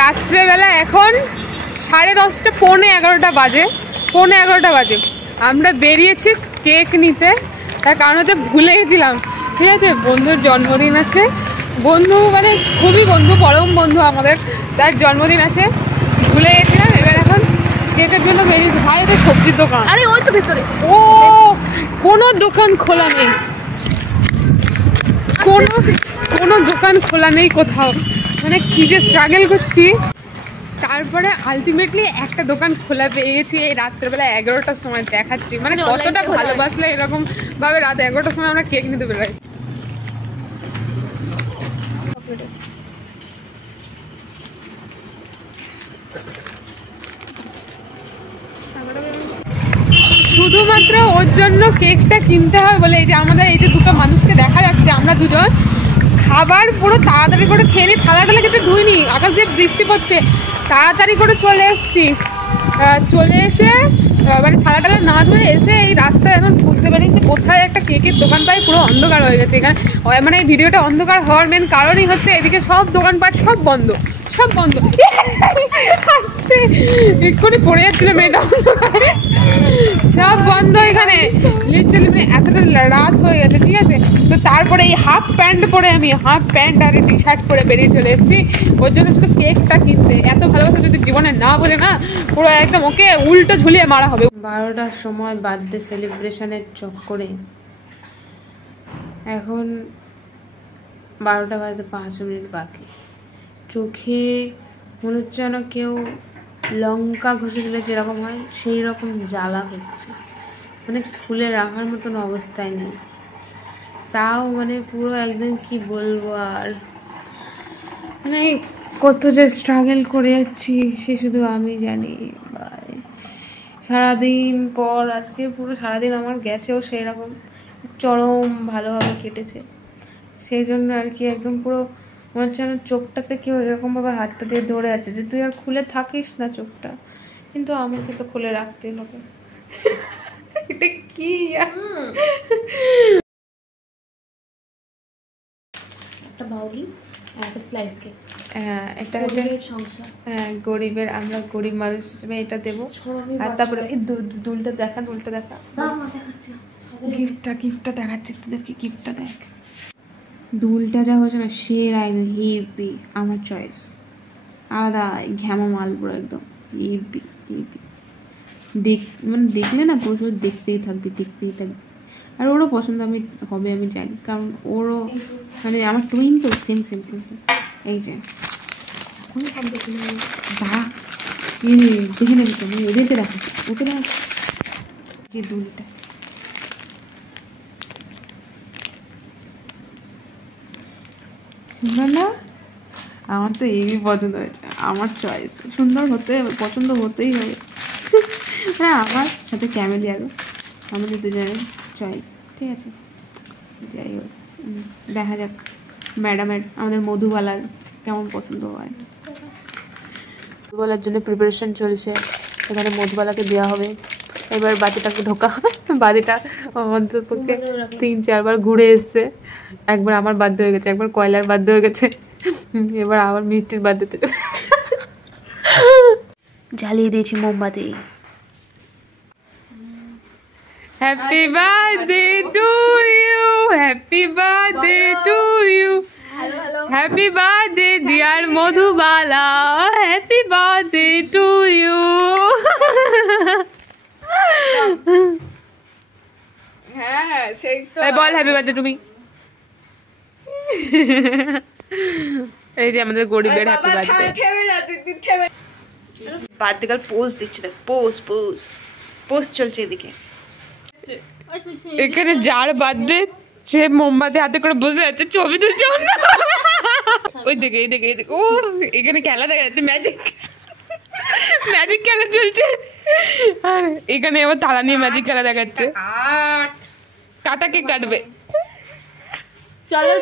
রাত্রেবেলা এখন 10:30 11:15 বাজে, 11:15 বাজে। আমরা বেরিয়েছি কেক নিতে, তার কারণ হচ্ছে ভুলে গেছিলাম, ঠিক আছে? বন্ধুর জন্মদিন আছে, বন্ধু মানে খুবই বন্ধু, পরম বন্ধু আমাদের, তার জন্মদিন আছে, ভুলে গেছিলাম। এবার এখন কেকের জন্য বেরিয়েছি। ভাই তো সবজির দোকান, আরে ওই তো ভেতরে ও কোনো দোকান খোলা নেই, কোনো দোকান খোলা নেই কোথাও, মানে কি যে স্ট্রাগল করছি। তারপরে আলটিমেটলি একটা দোকান খোলা পেয়ে গেছি এই রাত্রেবেলা 11টার সময়। দেখাচ্ছি মানে কতটা ভালোবাসলে এরকম ভাবে রাত 11টার সময় আমরা কেক নিতে বেরোই। শুধুমাত্র ওর জন্য কেকটা কিনতে হয় বলে এই যে আমাদের এই যে দুটো মানুষকে দেখা যাচ্ছে, আমরা দুজন খাবার পুরো তাড়াতাড়ি করে খেয়ে নিই, থালা টালা কিছু ধুইনি, আকাশ দিয়ে বৃষ্টি পড়ছে, তাড়াতাড়ি করে চলে এসেছি। চলে এসে মানে থালা টালা না ধুয়ে এসে এই রাস্তায় এখন বুঝতে পারি যে কোথায় একটা কেকের দোকান পাই, পুরো অন্ধকার হয়ে গেছে এখানে। মানে এই ভিডিওটা অন্ধকার হওয়ার মেন কারণই হচ্ছে এদিকে সব দোকানপাট সব বন্ধ, সব বন্ধ। আস্তে এক্ষুনি পড়ে যাচ্ছিল মেয়েটা, সব বন্ধ এখানে লিটারালি, মানে এতটা রাত হয়ে গেছে, ঠিক আছে? তো তারপরে এই হাফ প্যান্ট পরে, আমি হাফ প্যান্ট আর টি শার্ট পরে বেরিয়ে চলে এসেছি ওর জন্য শুধু কেকটা কিনতে। এত ভালোবাসা যদি জীবনে না বলে না, পুরো একদম ওকে উল্টো ঝুলিয়ে মারা হবে। 12টার সময় বার্থডে সেলিব্রেশনের চক্করে এখন 12টা বাজতে 5 মিনিট বাকি। চোখে মনে হচ্ছে যেন কেউ লঙ্কা ঘষে দিলে যেরকম হয় সেই রকম জ্বালা হচ্ছে, মানে খুলে রাখার মতন অবস্থায় নেই। তাও মানে পুরো একদম কি বলবো, আর মানে কত যে স্ট্রাগল করে যাচ্ছি সে শুধু আমি জানি। ভাই সারাদিন পর আজকে পুরো সারাদিন আমার গেছেও সেই রকম চরম ভালোভাবে কেটেছে, সেই জন্য আর কি একদম পুরো মনে হচ্ছে না চোখটাতে কেউ এরকমভাবে হাতটা দিয়ে ধরে আছে যে তুই আর খুলে থাকিস না চোখটা, কিন্তু আমাকে তো খুলে রাখতে হবে। এটা কি একটা বাউলি আর একটা স্লাইস কেক। হ্যাঁ এটা হচ্ছে সংসার, হ্যাঁ গরিবের, আমরা গরিব মানুষ হিসেবে এটা দেবো। আর তারপরে এই দুলটা দেখা, দুলটা দেখা, গিফটটা দেখাচ্ছে তোদেরকে, গিফটটা দেখ। দুলটা যা হয়েছে না সেরা, একদম হেভি, আমার চয়েস, আলাদা ঘ্যামা মাল পুরো একদম হেভি হেভি। মানে দেখলে না প্রচুর দেখতেই থাকবে। আর ওরও পছন্দ হবে আমি জানি, কারণ ওরও মানে আমার টুইন তো, সেম। এই যে দেখে নেবি তো, ওদেরকে দেখা, ওকে দেখা যে দুলটা সুন্দর না? আমার তো এই পছন্দ হয়েছে, আমার চয়েস, সুন্দর হতে হবে, পছন্দ হতেই হবে। হ্যাঁ আমার সাথে ক্যামেলিয়ারও, আমাদের দুজনের চয়েস, ঠিক আছে? যাই হোক দেখা যাক ম্যাডামের, আমাদের মধুবালার কেমন পছন্দ হয়। মধুবালার জন্য প্রিপারেশন চলছে, এখানে মধুবালাকে দেওয়া হবে। এবার বাতিটাকে ঢোকা হবে, বাতিটা অন্ততপক্ষে 3-4 বার ঘুরে এসছে। একবার আমার বাধ্য হয়ে গেছে, একবার কয়লার বাধ্য হয়ে গেছে, এবার আবার মিষ্টির বাদ দিতে চলে জ্বালিয়ে দিয়েছি মোমবাতি। Happy birthday to you, happy birthday to you, happy birthday dear Madhubala, happy birthday to you. হ্যাঁ সেই তো, বল হ্যাপি বার্থডে তুমি। এই যে আমাদের গরিবের হ্যাপি বার্থডে। বার্থডে কাল পোজ দিচ্ছে, দেখ পোজ চলছে এদিকে। এখানে যার বার্থডে সে মোমবাতি হাতে করে বসে আছে, ছবি তুলছে। ওই দেখে এই দেখে ও এখানে খেলা দেখা যাচ্ছে, ম্যাজিক খেলা চলছে। আর এখানে আবার তালা নিয়ে ম্যাজিক খেলা দেখাচ্ছে। কাটা কে কাটবে?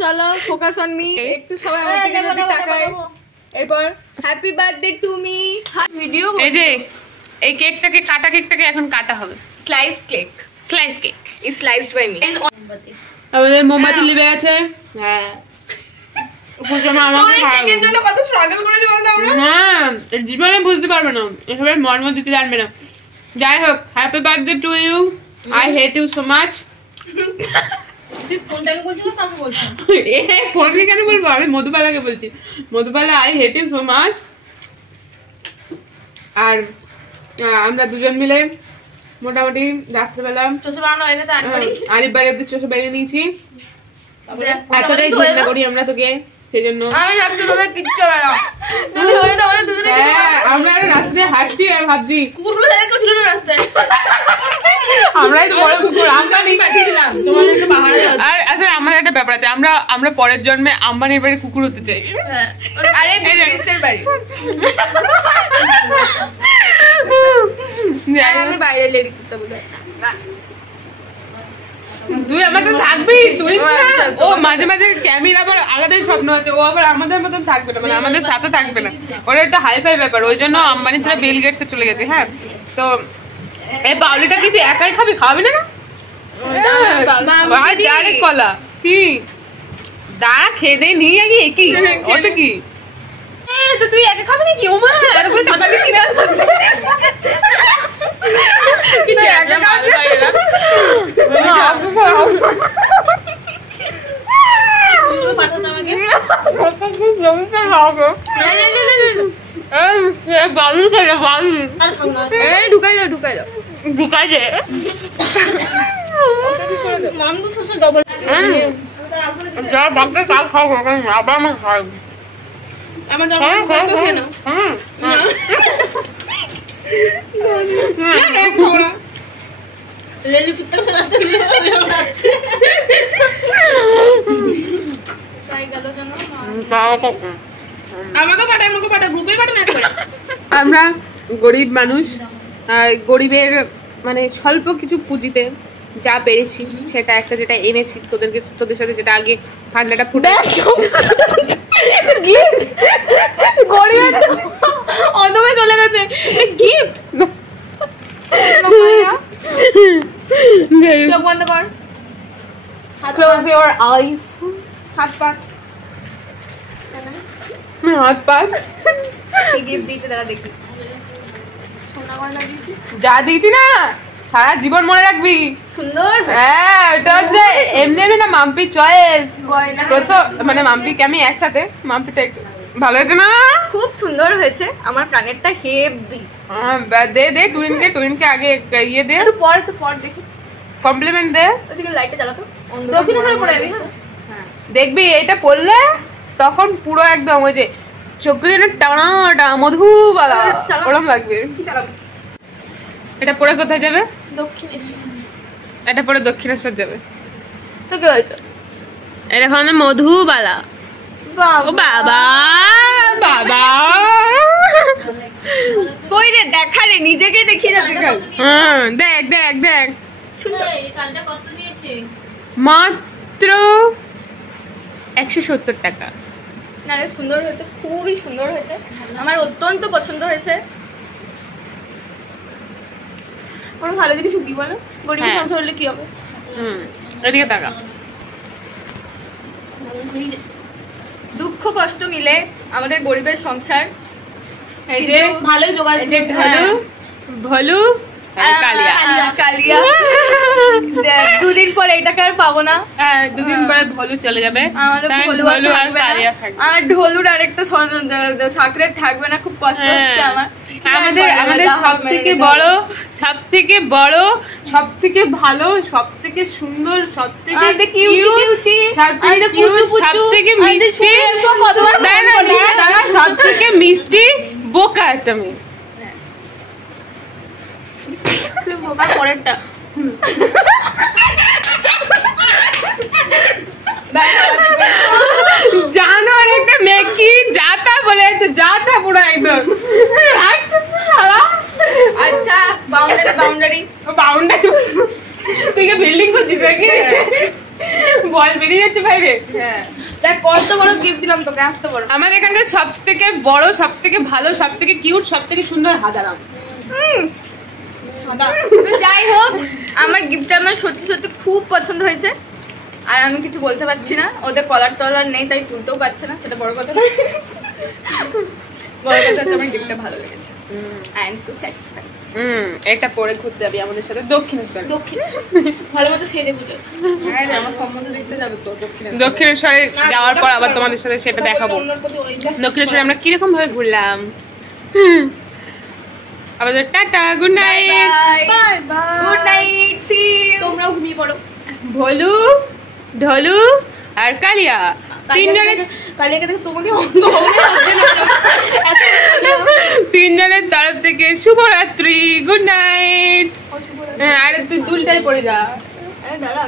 চলো ফোকাস অন মি, একটু সবাই আমার দিকে যদি তাকায়। এরপর happy birthday to me video. এই যে এই কেকটাকে, কাটা কেকটাকে এখন কাটা হবে। Slice cake is sliced by me. আমাদের মোমবাতি লিবে আছে। হ্যাঁ কেকের জন্য কত স্ট্রাগল করেছি বলতো আমরা। জীবনে বুঝতে পারবে না, এভাবে মর্ম দিতে জানবে না। যাই হোক, happy birthday to you, I hate you so much. ফোনকে কেন বলবো, আমি মধুবালাকে বলছি। Madhubala, I hate you so much. আর আমরা দুজন মিলে মোটামুটি রাত্রেবেলা আরিফ বাড়ি অব্দি চষে বেরিয়ে নিয়েছি। এতটাই ঘৃণা করি আমরা তোকে, সেই জন্য আমরা রাস্তায় হাঁটছি আর ভাবছি আমরাই তো বড় কুকুর। আর আচ্ছা, আমাদের একটা ব্যাপার আছে, আমরা পরের জন্মে আম্বানির বাড়ি কুকুর হতে চাই। আমি বাইরে লেডি কুত্তা বলে তুই আমাকে থাকবি, ও মাঝে মাঝে ক্যামেরা আবার আলাদাই স্বপ্ন আছে, ও আবার আমাদের মতন থাকবে না, মানে আমাদের সাথে থাকবে না, ওর একটা হাইফাই ব্যাপার, ওই জন্য আম্বানি ছাড়া বিল গেটসে চলে গেছে। হ্যাঁ, তো এই বাউলিটা কি তুই একাই খাবি না? কলা কি দাঁড়া, খেয়ে দেয় নিয়ে আগে কি ওটা কি তুই একা খাবি নাকি? ও মা টাকা দিয়ে কিনে আবার আমার খাই আমরা গরিব মানুষ, গরিবের মানে স্বল্প কিছু পুঁজিতে যা পেরেছি সেটা একটা যেটা এনেছি তোদের সাথে, যেটা আগে ঠান্ডাটা ফুটে অদমে চলে গেছে গিফট। চোখ বন্ধ কর, ক্লোজ ইওর আইস। হাত পাত কি গিফট দিয়েছে দাদা দেখি। যা দিয়েছি না সারা জীবন মনে রাখবি। সুন্দর। হ্যাঁ, এটা হচ্ছে এমনি এমনি না, মাম্পি চয়েস। মানে মাম্পিকে আমি একসাথে, মাম্পিটা একটু ভালো হয়েছে না? খুব সুন্দর হয়েছে, আমার কানেরটা হেভি। দে টুইনকে আগে ইয়ে দে, একটু পর দেখি কমপ্লিমেন্ট দে। ওদিকে লাইটটা জ্বালা তো, দেখবি এটা পড়লে তখন পুরো একদম ওই যে চোখগুলো যেন টানা মধুবালা ওরম লাগবে। এটা পরে কোথায় যাবে? এটা পরে দক্ষিণেশ্বর যাবে। তো কি হয়েছে? এটা এখন মধুবালা। ও বাবা বাবা, কই রে দেখা রে, নিজেকে দেখি না তুই। হ্যাঁ, দেখ মাত্র 170 টাকা। না রে, সুন্দর হয়েছে, খুবই সুন্দর হয়েছে, আমার অত্যন্ত পছন্দ হয়েছে। কোনো ভালো জিনিস কি বলো, গরিব সংসার হলে কি হবে? এদিকে টাকা, দুঃখ কষ্ট মিলে আমাদের গরিবের সংসার। এই যে ভালোই জোগাড়, ভলু কালিয়া। দুদিন পরে এই টাকা আর পাবো না, দুদিন পরে ভলু চলে যাবে, আর ঢোলুর আরেকটা সাকরেট থাকবে না, খুব কষ্ট হচ্ছে আমার। আমাদের সব থেকে বড়, সব থেকে ভালো, সব থেকে সুন্দর, সব থেকে মিষ্টি, সব থেকে মিষ্টি বোকা একটা মেয়ে। বোকা পরেরটা জানো একটা মেয়ে কি যাতা বলে, তো যাতা পুরো একদম। আচ্ছা, বাউন্ডারি তুই কি বিল্ডিং করছিস নাকি? বল বেরিয়ে যাচ্ছে বাইরে। দেখ কত বড় গিফট দিলাম তোকে, এত বড়। আমার এখানে সব থেকে বড়, সব থেকে ভালো, সব থেকে কিউট, সব থেকে সুন্দর হাজারাম। যাই হোক, আমার গিফটটা আমার সত্যি সত্যি খুব পছন্দ হয়েছে, আর আমি কিছু বলতে পারছি না। ওদের কলার টলার নেই, তাই তুলতেও পারছে না, সেটা বড় কথা না। বড় কথা হচ্ছে আমার গিফটটা ভালো লেগেছে। I am so satisfied. এটা পরে ঘুরতে যাবি আমাদের সাথে দক্ষিণেশ্বর। ভালো মতো সেজে বুঝে আমার সম্বন্ধ দেখতে যাবে তো দক্ষিণেশ্বরে যাওয়ার পর আবার তোমাদের সাথে সেটা দেখাবো। দক্ষিণেশ্বরে আমরা কিরকম ভাবে ঘুরলাম। আবার tata, good night. Bye bye, good night, see you. তোমরাও ঘুমিয়ে পড়ো। ভোলু, ঢোলু আর কালিয়া তিনজনের তিনজনের তরফ থেকে শুভরাত্রি, গুড নাইট। আরে তুই দুলটাই পড়ে যা। দাঁড়া